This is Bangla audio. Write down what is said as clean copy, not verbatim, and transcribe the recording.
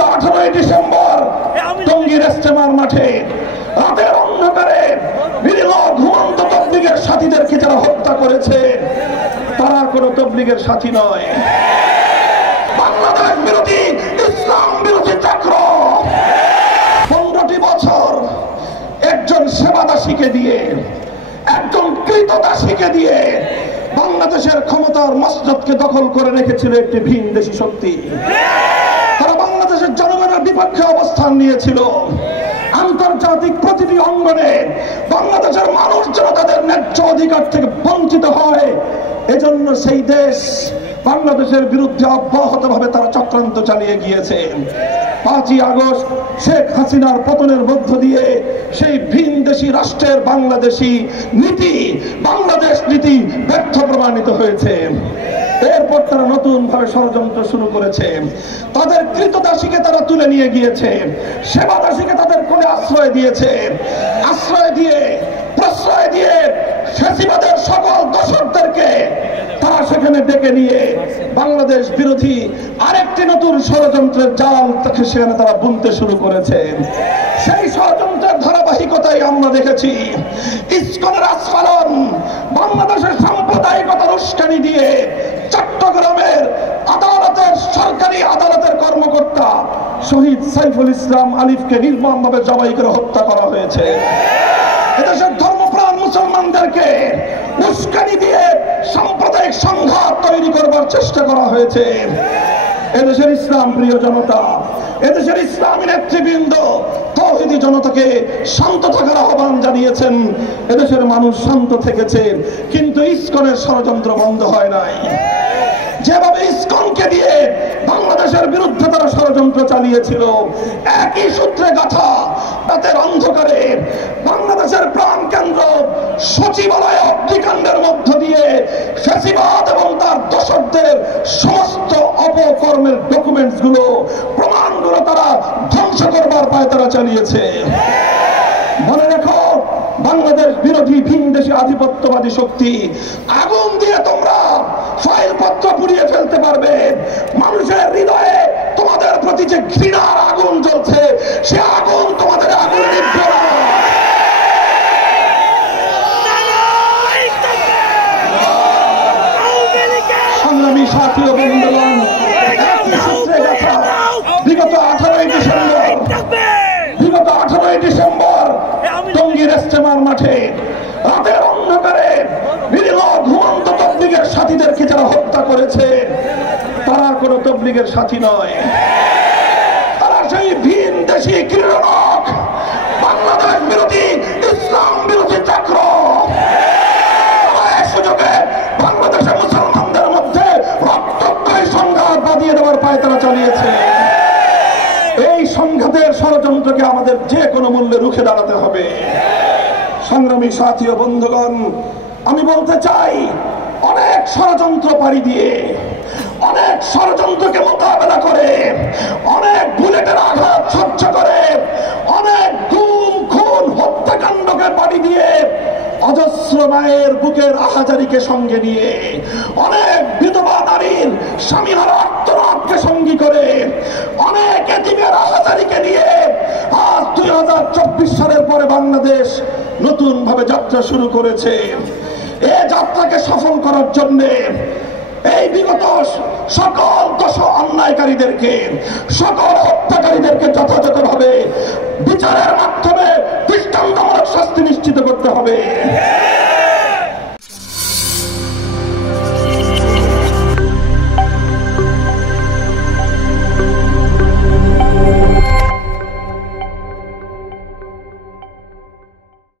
বিগত 18 ডিসেম্বর টঙ্গীর ইজতেমার মাঠে রাতের অন্ধকারে নিরীহ ঘুমন্ত তবলিগের সাথীদেরকে যারা হত্যা করেছে তারা কোনো তবলিগের সাথী নয়। বাংলাদেশ বিরোধী ইসলাম বিরোধী চক্র 15টি বছর একজন সেবাদাসীকে দিয়ে, একজন কৃতদাসীকে দিয়ে বাংলাদেশের ক্ষমতার মসনদকে দখল করে রেখেছিল একটি ভিনদেশী শক্তি। তারা বাংলাদেশের জনগণের বিপক্ষে অবস্থান নিয়েছিল। আন্তর্জাতিক প্রতিটি অঙ্গনে বাংলাদেশের মানুষ যেন তাদের ন্যায্য অধিকার থেকে বঞ্চিত হয়, এজন্য সেই দেশ বাংলাদেশের বিরুদ্ধে অব্যাহতভাবে তারা চক্রান্ত চালিয়ে গিয়েছে। 5ই আগস্ট শেখ হাসিনার পতনের মধ্য দিয়ে সেই ভিনদেশী রাষ্ট্রের বাংলাদেশী নীতি, বাংলাদেশ নীতি ব্যর্থ প্রমাণিত হয়েছে। এরপর তারা নতুন ভাবে ষড়যন্ত্র শুরু করেছে। তাদের কৃতদাসীকে তারা তুলে নিয়ে গিয়েছে, সেবাদাসীকে তাদের কোলে আশ্রয় দিয়েছে। আশ্রয় দিয়ে, প্রশ্রয় দিয়ে ফ্যাসিবাদের সকল দোসরদেরকে তারা সেখানে ডেকে নিয়ে বাংলাদেশ বিরোধী আরেকটি নতুন ষড়যন্ত্রের জাল সেখানে তারা বুনতে শুরু করেছে। সেই ষড়যন্ত্রের ধারাবাহিকতায় আমরা দেখেছি ইসকনের আস্ফালন, বাংলাদেশের সাম্প্রদায়িকতার উস্কানি দিয়ে চট্টগ্রামের আদালতের, সরকারি আদালতের কর্মকর্তা শহীদ সাইফুল ইসলাম আলিফকে নির্মমভাবে জবাই করে হত্যা করা হয়েছে। এদেশের ধর্মপ্রাণ মুসলমানদেরকে উস্কানি দিয়ে সাম্প্রদায়িক সংঘাত তৈরি করবার চেষ্টা করা হয়েছে। এদেশের ইসলাম প্রিয় জনতা, এদেশের ইসলামী নেতৃবৃন্দ তৌহিদি জনতাকে শান্ত থাকার আহ্বান জানিয়েছেন। এদেশের মানুষ শান্ত থেকেছে, কিন্তু ইসকনের ষড়যন্ত্র বন্ধ হয় নাই। যেভাবে ইসকনকে দিয়ে বাংলাদেশের বিরুদ্ধে তারা ষড়যন্ত্র চালিয়েছিল, একই সূত্রে গাথা রাতের অন্ধকারে বাংলাদেশের প্রাণ কেন্দ্র সচিবালয় অগ্নিকাণ্ডের মধ্য দিয়ে ফ্যাসিবাদ এবং তার দোসরদের সমস্ত অপকর্মের ডকুমেন্টস গুলো, প্রমাণগুলো তারা ধ্বংস করবার পায় তারা চালিয়েছে। মনে রেখো, বাংলাদেশ বিরোধী ভিনদেশী আধিপত্যবাদী শক্তি আগুন দিয়ে তোমরা ফাইলপত্র পুড়িয়ে ফেলতে পারবে। মানুষের হৃদয়ে তোমাদের প্রতি যে ঘৃণার আগুন জ্বলছে, সে আগুন তোমাদের আগুন নিভবে না। সংগ্রামী সাথী ও বন্ধুগণ, বিগত 18 ডিসেম্বর টঙ্গীর ইজতেমার মাঠে রাতের অন্ধকারে নিরীহ ঘুমন্ত তবলিগের সাথীদেরকে যারা হত্যা করেছে তারা কোনো তবলিগের সাথী নয়। তারা সেই ভিনদেশী ক্রীড়নক, বাংলাদেশ বিরোধী ইসলাম বিরোধী চক্র। এক সুযোগে বাংলাদেশের মুসলমানদের মধ্যে রক্তক্ষয়ী সংঘাত বাঁধিয়ে দেওয়ার পায় তারা চালিয়েছে। এই সংঘাতের ষড়যন্ত্রকে আমাদের যে কোনো মূল্যে রুখে দাঁড়াতে হবে। সংগ্রামী সাথী ও বন্ধুগণ, আমি বলতে চাই, অনেক ষড়যন্ত্র পাড়ি দিয়ে, অনেক ষড়যন্ত্রকে মোকাবেলা করে, অনেক বুলেটের আঘাত সহ্য করে, অনেক গুম খুন হত্যাকাণ্ডকে পাড়ি দিয়ে, অজস্র মায়ের বুকের আহাজারিকে সঙ্গে নিয়ে, অনেক বিধবা নারীর স্বামীহারা আত্মনাথকে সঙ্গী করে, অনেক এতিমের আহাজারিকে নিয়ে আজ 2024 সালের পরে বাংলাদেশ নতুন ভাবে যাত্রা শুরু করেছে। এই যাত্রাকে সফল করার জন্য এই বিগত সকল দোষ অন্যায়কারীদেরকে, সকল হত্যাকারীদেরকে যথাযথভাবে বিচারের মাধ্যমে দৃষ্টান্তমূলক শাস্তি নিশ্চিত করতে হবে।